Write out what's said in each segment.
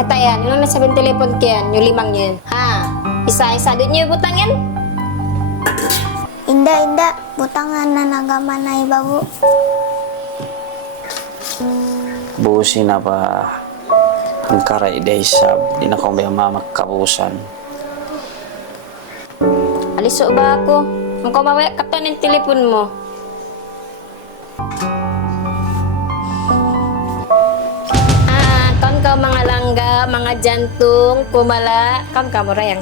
At ayan, yung nasabing telepon ko yan, yung 5 yun. Ha? Isa-isa din nyo butang yan? Inda, butangan na nagaman na Babuh. Buusin na pa ang karay day sab. Di na ko may mamakkabusan. Aliso ba ako? Ang kumawaya ka to ng telepon mo. Kaun ka mga langga, mga jantung, kumala. Kaun ka mo rayang.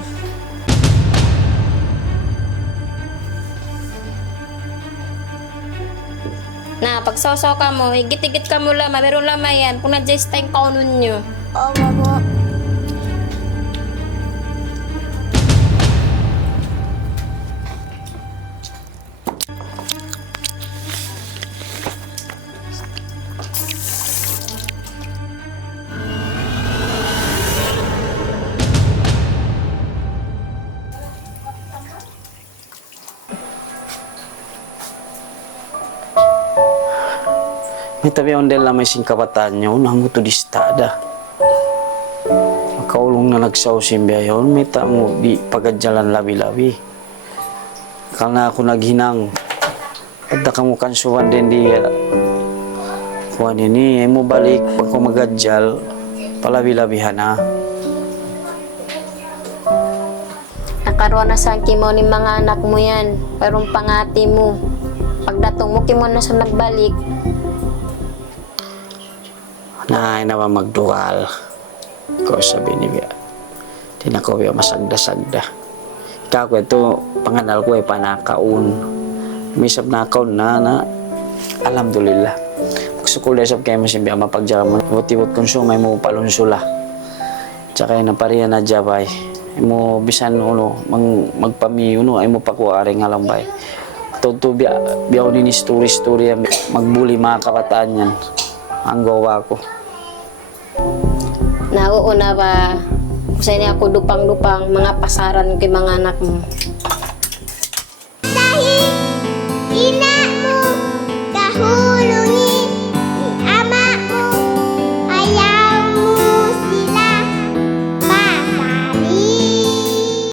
Na, pag sausaw ka mo, higit-higit ka mo lama, meron lama yan. Kung na-adjust tayong kaunon nyo. Oh, Babuh. May tabi ang dela may sing kabataan niya, unang mo to di stada. Makaulong na nagsausim biyayon, may tamo di pagadyalan labi-labi. Kala ako naghinang, pagda ka mo kansuhan din di, kuha nini, mo balik, pag kumagadyal, palabi-labihan na. Nakaroon na sa kimo ni mga anak mo yan. Pero pangati mo. Pagdatong mo, kimo na sa nagbalik. Naay na ba magdual? Ko sabi ni Bia. Di na ko Bia masagda-sagda. Ikaw ko ito, panganal ko ay panakaun. May sab nakaun na, alhamdulillah. Pagsukul sab kayo mo si Bia mapagdyaman mo. Buti-but konsumay mo palunsula. Tsaka yung napariya na jabay. Mo bisan uno, magpamiyo no, ay mo pakuwari nga lang bay. Todo Bia ni story magbuli mga kabataan yan. Ang gawa ko. Nauuna ba, kasi niya ako dupang-dupang mga pasaran kay mga anak mo.